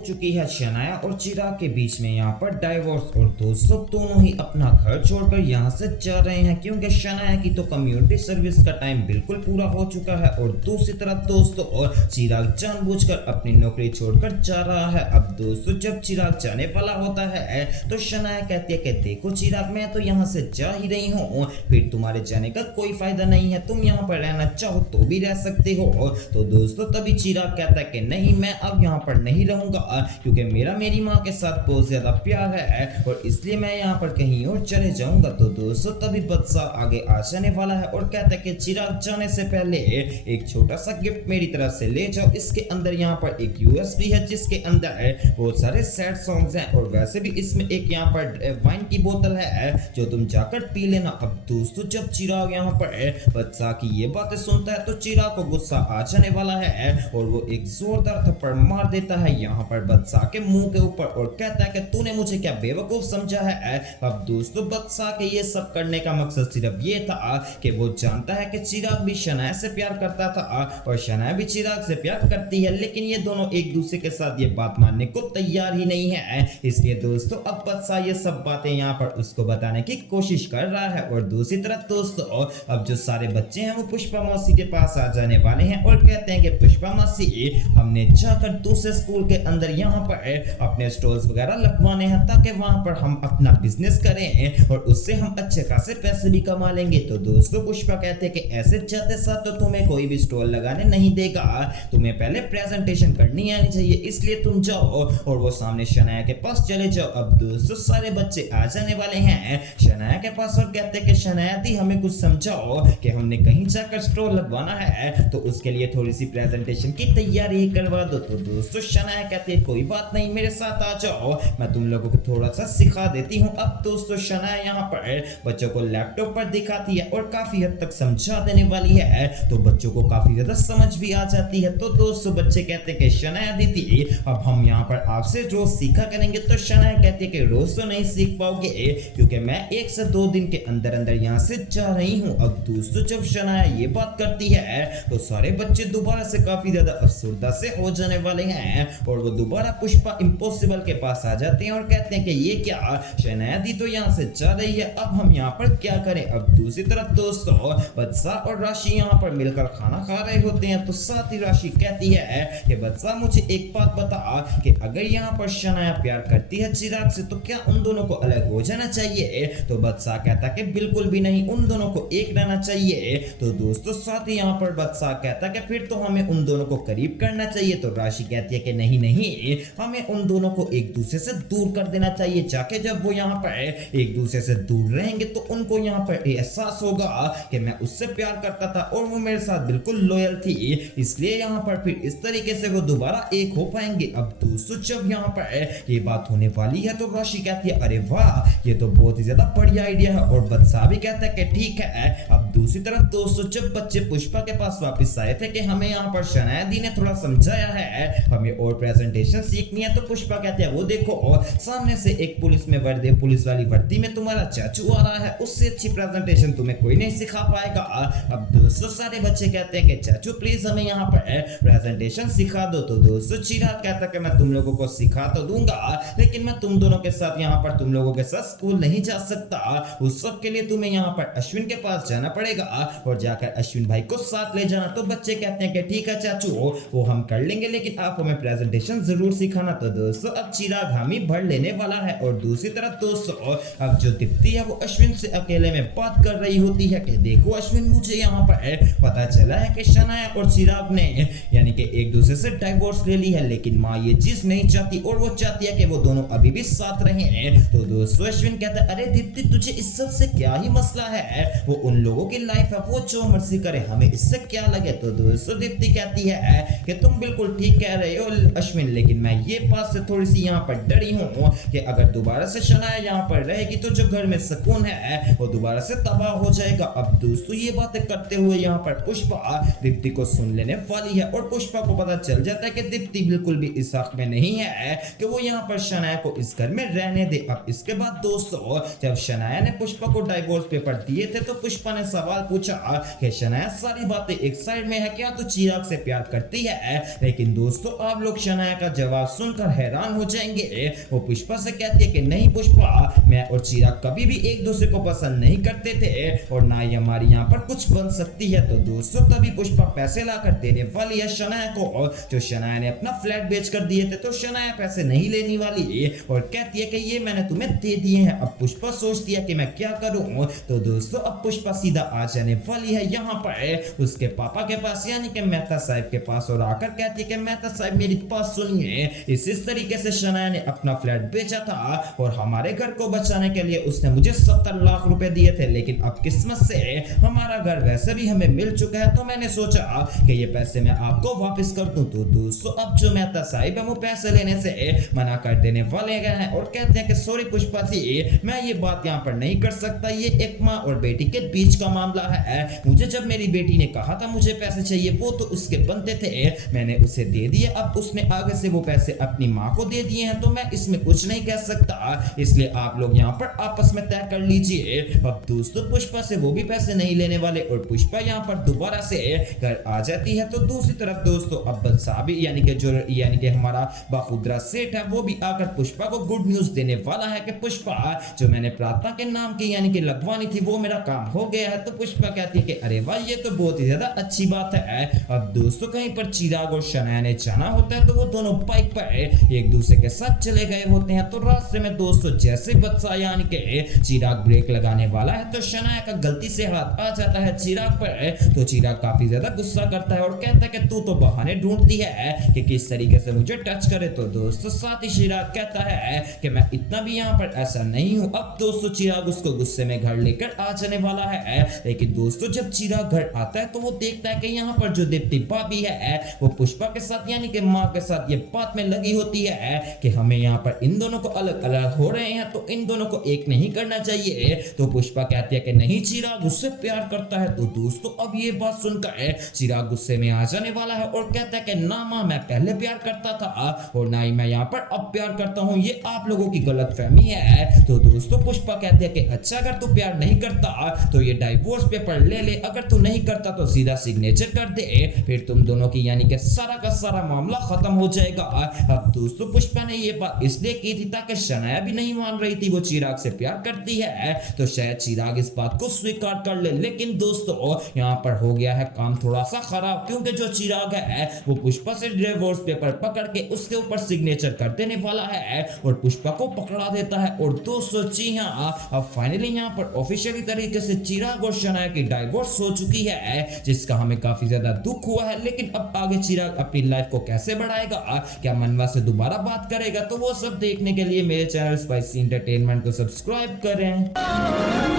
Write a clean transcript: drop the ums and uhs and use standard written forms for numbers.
चुकी है शनाया और चिराग के बीच में यहाँ पर डाइवोर्स और दोस्तों दोनों ही अपना घर छोड़कर यहाँ से जा रहे हैं क्योंकि शनाया की तो कम्युनिटी सर्विस का टाइम बिल्कुल पूरा हो चुका है और दूसरी तरफ दोस्तों और चिराग जानबूझकर अपनी नौकरी छोड़कर जा रहा है। अब दोस्तों जब चिराग जाने वाला होता है तो शनाया कहती है कि देखो चिराग मैं तो यहाँ से जा ही रही हूँ, फिर तुम्हारे जाने का कोई फायदा नहीं है, तुम यहाँ पर रहना चाहो तो भी रह सकते हो। तो दोस्तों तभी चिराग कहता है कि नहीं मैं अब यहाँ पर नहीं रहूंगा क्योंकि मेरा मेरी माँ के साथ बहुत ज्यादा प्यार है और इसलिए मैं यहाँ पर कहीं और चले जाऊंगा। तो दोस्तों तभी बादशाह आगे आ जाने वाला है और कहता है कि चिराग जाने से पहले एक छोटा सा गिफ्ट मेरी तरफ से ले जाओ। इसके अंदर यहाँ पर एक यूएसबी है जिसके अंदर बहुत सारे सैड सॉन्ग्स हैं और वैसे भी इसमें एक यहाँ पर वाइन की बोतल है जो तुम जाकर पी लेना। अब दोस्तों जब चिराग यहाँ पर बादशाह की ये बातें सुनता है तो चिराग को गुस्सा आ जाने वाला है और वो एक जोरदार थप्पड़ मार देता है यहाँ पर बादशाह के मुंह के ऊपर और कहता है कि तूने मुझे क्या बेवकूफ समझा है। अब दोस्तों बादशाह के ये सब करने का मकसद सिर्फ ये था कि वो जानता है कि चिराग भी शनाया से प्यार करता था और शनाया भी चिराग से प्यार करती है, लेकिन ये दोनों एक दूसरे के साथ ये बात मानने को तैयार ही नहीं है। इसलिए दोस्तों अब बादशाह ये सब बातें यहाँ पर उसको बताने की कोशिश कर रहा है और दूसरी तरफ दोस्तों अब जो सारे बच्चे हैं वो पुष्पा मौसी के पास आ जाने वाले हैं और कहते हैं कि पुष्पा मौसी हमने जाकर दूसरे स्कूल के अंदर यहाँ पर अपने स्टॉल्स वगैरह लगवाने हैं ताकि वहां पर हम अपना बिजनेस करें और उससे हम अच्छे खासे पैसे भी कमा लेंगे। तो दोस्तों पुष्पा कहते हैं कि ऐसे जाते साथ तो तुम्हें कोई भी स्टॉल लगाने नहीं देगा, तुम्हें पहले प्रेजेंटेशन करनी आनी चाहिए, इसलिए तुम जाओ और वो सामने शनाया के पास चले जाओ। अब दोस्तों सारे बच्चे आ जाने वाले हैं शनाया के पास और कहते हैं कि शनाया दी हमें कुछ समझाओ कि हमने कहीं जाकर स्टॉल लगवाना है तो उसके लिए थोड़ी सी प्रेजेंटेशन की तैयारी करवा दो। तो दोस्तों शनाया कहती है कोई बात नहीं मेरे साथ आ जाओ, मैं तुम लोगों को थोड़ा सा सिखा देती हूँ। अब दोस्तों शनाया यहाँ पर बच्चों को लैपटॉप पर दिखाती है और काफी हद तक समझा देने वाली है तो बच्चों को काफी ज्यादा समझ भी आ जाती है। तो दोस्तों बच्चे कहते हैं कि शनाया दीदी अब हम यहाँ पर आपसे रोज सीखा करेंगे। तो शनाया कहती है कि रोज तो नहीं सीख पाओगे क्योंकि मैं 1 से 2 दिन के अंदर अंदर यहाँ से जा रही हूँ। अब दोस्तों जब शनाया ये बात करती है तो सारे बच्चे दोबारा से काफी ज्यादा अफसरदा से हो जाने वाले हैं और वो दोबारा पुष्पा इम्पॉसिबल के पास आ जाते हैं और कहते हैं कि ये क्या शनाया दी तो यहाँ से जा रही है, अब हम यहाँ पर क्या करें। अब दूसरी तरफ दोस्तों बादशाह और राशि यहाँ पर मिलकर खाना खा रहे होते हैं तो साथ ही राशि कहती है कि बादशाह मुझे एक बात बता कि अगर यहाँ पर शनाया प्यार करती है चिराग से तो क्या उन दोनों को अलग हो जाना चाहिए। तो बादशाह कहता कि बिल्कुल भी नहीं, उन दोनों को एक रहना चाहिए। तो दोस्तों साथ ही यहाँ पर बादशाह कहता कि फिर तो हमें उन दोनों को करीब करना चाहिए। तो राशि कहती है कि नहीं नहीं हमें उन दोनों को एक दूसरे से दूर कर देना चाहिए, जाके जब वो यहाँ पर एक दूसरे से दूर रहेंगे तो उनको यहाँ पर एहसास होगा कि मैं उससे प्यार करता था और वो मेरे साथ बिल्कुल लॉयल थी, इसलिए यहाँ पर फिर इस तरीके से वो दोबारा एक हो पाएंगे। अब दोस्तों जब यहाँ पर ये बात होने वाली है तो राशि कहती है अरे वाह ये तो बहुत ही ज्यादा बढ़िया आइडिया है और बादशाह भी कहता है कि ठीक है। अब दूसरी तरफ दोस्तों जब बच्चे पुष्पा के पास वापस आए थे कि हमें यहाँ पर शनाया दी ने थोड़ा समझाया है हमें और प्रेजेंटेशन सीखनी है तो पुष्पा कहते हैं वो देखो और सामने से एक पुलिस वाली वर्दी में तुम्हारा चाचू आ रहा है, उससे अच्छी प्रेजेंटेशन तुम्हें कोई नहीं सिखा पाएगा। अब दोस्तों सारे बच्चे कहते हैं कि चाचू प्लीज हमें यहाँ पर प्रेजेंटेशन सिखा दो। तो दोस्तों चिराग कहता है कि मैं तुम लोगों को सिखा तो दूंगा लेकिन मैं तुम दोनों के साथ यहाँ पर तुम लोगों के साथ स्कूल नहीं जा सकता, उस सब के लिए तुम्हें यहाँ पर अश्विन के पास जाना पड़ेगा और जाकर अश्विन भाई को साथ ले जाना। तो बच्चे कहते हैं कि ठीक है चाचू वो हम कर लेंगे लेकिन आप हमें प्रेजेंटेशन जरूर सिखाना। तो दोस्तों अब चिराग हामी भर लेने वाला है और दूसरी तरफ दोस्तों अब जो दीप्ति है वो अश्विन से अकेले में बात कर रही होती है कि देखो अश्विन मुझे यहाँ पर पता चला है कि शनाया और चिराग ने यानी कि एक दूसरे से डाइवोर्स ले ली है, लेकिन माँ ये चीज नहीं चाहती और वो चाहती है कि वो दोनों अभी भी साथ रहे। तो दोस्तों अश्विन कहता है अरे दीप्ति तुझे इस सब से क्या ही मसला है, वो उन लोगों की लाइफ है वो जो मर्जी करे हमें इससे क्या लगे। तो दोस्तों दीप्ति कहती है कि तुम बिल्कुल ठीक कह रहे हो अश्विन, लेकिन मैं ये बात से थोड़ी सी यहाँ पर डरी हूँ कि अगर दोबारा से शनाया यहाँ पर रहेगी तो जो घर में सुकून है वो दोबारा से तबाह हो जाएगा। अब दोस्तों ये बातें करते हुए यहाँ पर पुष्पा दीप्ति को सुन लेने वाली है और पुष्पा को पता चल जाता है कि दीप्ति बिल्कुल भी इस हक में नहीं है कि वो यहाँ पर शनाया को इस घर में रहने दे। अब इसके बाद दोस्तों जब शनाया ने पुष्पा को डाइवोर्स पेपर दिए थे तो पुष्पा ने सवाल पूछा कि शनाया सारी बातें एक साइड में है क्या, तो चिराग से प्यार करती है। लेकिन दोस्तों आप लोग शनाया का जवाब सुनकर हैरान हो जाएंगे। वो पुष्पा से कहती है कि नहीं पुष्पा, मैं और चिराग कभी भी एक दूसरे को पसंद नहीं करते थे और ना ही हमारी यहाँ पर कुछ बन सकती है। तो दोस्तों तभी पुष्पा पैसे लाकर देने वाली है शनाया को, जो शनाया ने अपना फ्लैट बेच कर दिए थे। तो शनाया पैसे नहीं लेने वाली और कहती है कि ये मैंने तुम्हें दे दिए हैं। अब पुष्पा सोचती है कि मैं क्या करूं। तो दोस्तों अब पुष्पा सीधा आ जाने वाली है यहाँ पर उसके पापा के पास यानी कि मेहता साहब के पास और आकर कहती है कि मेहता साहब मेरी बात सुनिए। इस तरीके से शनाया ने अपना फ्लैट बेचा था और हमारे घर को बचाने के लिए उसने मुझे 70 लाख रुपए दिए थे, लेकिन अब किस्मत से हमारा घर वैसे भी हमें मिल चुका है। तो मैंने सोचा कि ये पैसे मैं आपको वापस कर दूं। तो दोस्तों अब जो मेहता साहब है वो पैसे लेने से मना कर देने वाले हैं और कहते हैं कि सॉरी पुष्पा जी, मैं ये बात यहाँ पर नहीं कर सकता, ये एक माँ और बेटी के बीच का मामला है। मुझे जब मेरी बेटी ने कहा था मुझे पैसे चाहिए, वो तो उसके बनते थे, मैंने उसे दे दिए। अब उसने आगे से वो पैसे अपनी माँ को दे दिए हैं, तो मैं इसमें कुछ नहीं कह सकता, इसलिए आप लोग यहाँ पर आपस में तय कर लीजिए। अब दोस्तों पुष्पा से वो भी पैसे नहीं लेने वाले और पुष्पा यहाँ पर दोबारा से घर आ जाती है। तो दूसरी तरफ दोस्तों अब्बल साहब यानी कि हमारा बखुदरा सेठ है, वो भी आकर पुष्पा को गुड न्यूज देने वाला है कि पुष्पा जो मैंने प्रार्थना के नाम की यानी कि लगवानी थी वो मेरा काम हो गया है। तो पुष्पा कहती है कि अरे वाह ये तो बहुत ही ज्यादा अच्छी बात है। अब दोस्तों कहीं पर चिराग और शनाया ने जाना होता है, तो वो दोनों बाइक पर एक दूसरे के साथ चले गए होते हैं। तो रास्ते में दोस्तों जैसे बच्चा यानी कि चिराग ब्रेक लगाने वाला है तो शनाया का गलती से हाथ आ जाता है चिराग पर। तो चिराग काफी ज्यादा गुस्सा करता है और कहता है कि तू तो बहाने ढूंढती है कि किस तरीके से मुझे टच करे। तो दोस्तों साथ ही चिराग कहता है कि मैं इतना भी यहाँ पर ऐसा नहीं हूँ। अब दोस्तों चिराग उसको गुस्से में घर लेकर आ जाने वाला है, लेकिन दोस्तों जब चिराग घर आता है तो वो देखता है कि यहाँ पर जो दीप्ति भाभी है वो पुष्पा के साथ यानी कि माँ के साथ ये बात में लगी होती है कि हमें यहाँ पर इन दोनों को अलग अलग हो रहे हैं, तो इन दोनों को एक नहीं करना चाहिए। तो पुष्पा कहती है कि नहीं चिराग उससे प्यार करता है। तो दोस्तों अब ये बात सुनकर चिराग गुस्से में आ जाने वाला है और कहता है कि ना माँ, मैं पहले प्यार करता था और ना ही मैं यहाँ पर अब प्यार करता हूँ, ये आप लोगों की गलतफहमी है। तो दोस्तों पुष्पा कहती है कि अच्छा अगर तू प्यार नहीं करता तो ये डाइवोर्स पेपर ले ले, अगर तू नहीं करता तो सीधा सिग्नेचर कर दे, फिर तुम दोनों की यानी कि सारा का सारा मामला खत्म हो जाएगा। अब दोस्तों पुष्पा ने ये बात इसलिए की थी ताकि शनाया भी नहीं मान रही थी, वो चिराग से प्यार करती है, तो शायद चिराग इस बात को स्वीकार कर ले। लेकिन दोस्तों यहाँ पर हो गया है काम थोड़ा सा खराब, क्योंकि जो चिराग है वो पुष्पा से डिवोर्स पेपर पकड़ के उसके ऊपर सिग्नेचर कर देने वाला है और पुष्पा को पकड़ा देता है। और दोस्तों जी हाँ, अब फाइनली यहाँ पर ऑफिशियली तरीके से चिराग और शनाया की डाइवोर्स हो चुकी है, जिसका हमें काफी ज्यादा दुख हुआ है। लेकिन अब आगे चिराग अपनी लाइफ को कैसे बढ़ाएगा, क्या मनवा से दोबारा बात करेगा, तो वो सब देखने के लिए मेरे चैनल स्पाइसी एंटरटेनमेंट को सब्सक्राइब करें।